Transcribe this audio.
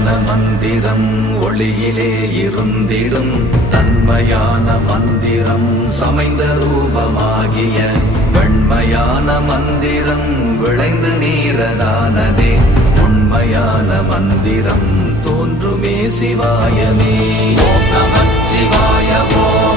உண்மையான மந்திரம் ஒளியிலே இருந்திடும் தன்மையான மந்திரம் சமைந்த ரூபமாகிய வெண்மையான மந்திரம் விளைந்து நீரதானதே உண்மையான மந்திரம் தோன்றுமே சிவாயமே. ஓம் நமச்சிவாய. ஓம்